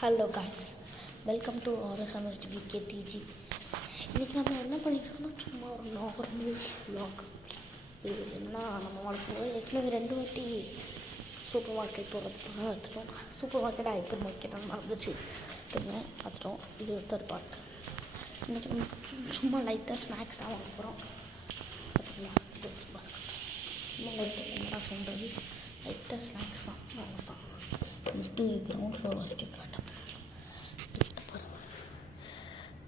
Hello guys, welcome to RSMSDB KTG. இன்றைக்கி நம்ம என்ன பண்ணிட்டோம்னா சும்மா ஒரு நார்மல் vlog. இது என்ன நம்ம வாழ்க்கை ஏற்கனவே 2 வாட்டி சூப்பர் மார்க்கெட் போகிறதுக்காக பார்த்துட்டோம். சூப்பர் மார்க்கெட் ஹைப்பர் மார்க்கெட் மறந்துச்சு பார்த்துட்டோம். இது தேர்ட் பார்ட். இன்றைக்கி நம்ம சும்மா லைட்டாக ஸ்நாக்ஸ் தான் வாங்க போகிறோம். பார்த்தீங்களா, சும்மா லைட்டாக என்ன சொல்கிறது, லைட்டாக ஸ்நாக்ஸ் தான் வாங்க தான். லிஃப்ட்டு கிரவுண்ட் ஃப்ளோர் வரைக்கும் காட்டும். லிஃப்ட் பாருங்கள்,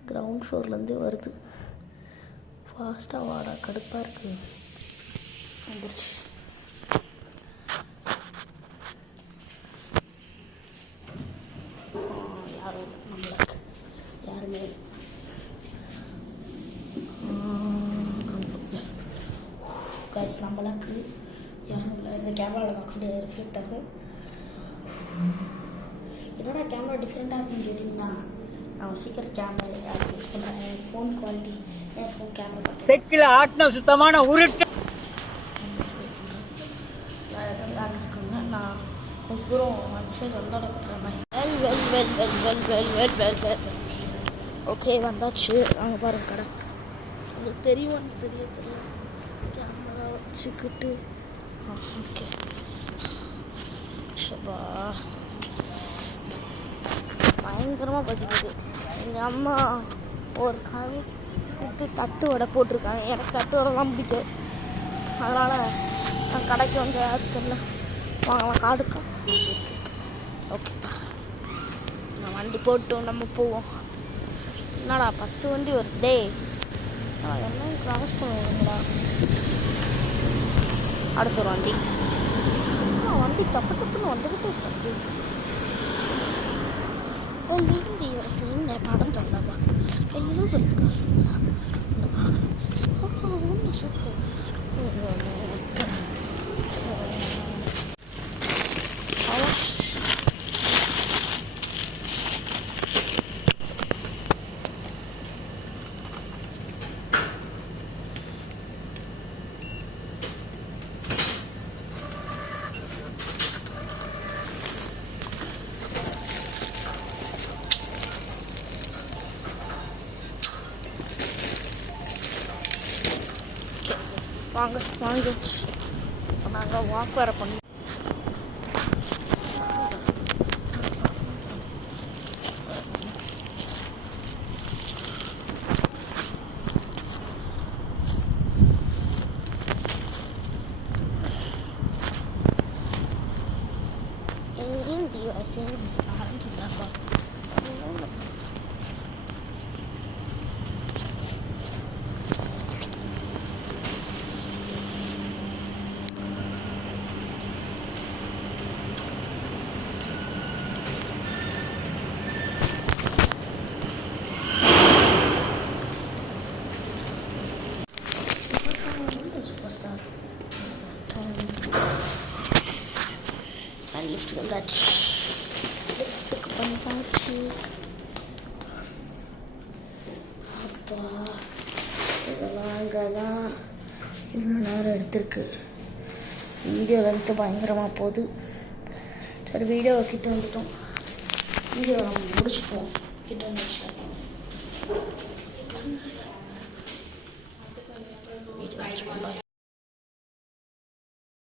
கிரவுண்ட் ஃப்ளோர்லேருந்தே வருது. ஃபாஸ்ட்டாக வாடா, கடுப்பாக இருக்குது. வந்துருச்சு. யாரும் நம்மளுக்கு யாருமே கைஸ் நம்மளுக்கு யாரும் இல்லை. இந்த கேமராவில் பார்க்க ரிஃப்ளெக்ட் ஆகும். என்னோட கேமரா டிஃப்ரெண்ட்டாக இருக்குன்னு கேட்டிங்கன்னா, நான் சீக்கிரம் கேமரா யூஸ் பண்ணுறேன். என் ஃபோன் குவாலிட்டி, என் ஃபோன் கேமரா செக்கில் ஆட்டின சுத்தமான உருட்டு இருக்குங்க. நான் கொஞ்சம் தூரம் அந்த சைடு வந்தோட ஓகே வந்தாச்சு. அங்கே பாருங்க கடை, உங்களுக்கு தெரியும்னு தெரியல. கேமரா வச்சுக்கிட்டு ஓகே. ஷபா, பயங்கரமாக பசிக்குது. எங்கள் அம்மா ஒரு காவி கொடுத்து தட்டு வடை போட்டிருக்காங்க. எனக்கு தட்டு வடைலாம் பிடிக்கும். அதனால் நான் கடைக்கு வந்து தெரியல வாங்கலாம். காடுக்கா ஓகேப்பா, நான் வண்டி போட்டோம், நம்ம போவோம். என்னடா 10 வண்டி வருதே, என்ன கிராஸ் பண்ணுவாங்களா? அடுத்த ஒரு வண்டி வண்டி தப்பு தப்புன்னு வந்துக்கிட்டே இருக்கு. ஹிந்தி வசதின்னு படம் தொடரப்பா கையிலும் இருக்கா ஒன்று சூப்பர். வாங்க வாங்கிடுச்சு. இப்போ நாங்கள் வாக் வேறு பண்ணி இந்தி வசதி ஆரம்பிச்சுட்டாப்பா. சூப்பர்ஸ்டார் லிஃப்ட் வந்தாச்சு. லிஃப்ட்டுக்கு வந்தாச்சு. அப்பா, இதெல்லாம் அங்கே தான் இவ்வளோ நேரம் எடுத்திருக்கு. வீடியோ லென்த்து பயங்கரமாக போகுது. சரி, வீடியோ கிட்ட வந்துட்டோம். வீடியோ நம்ம முடிச்சுப்போம். கிட்ட வந்துச்சு வீடியோ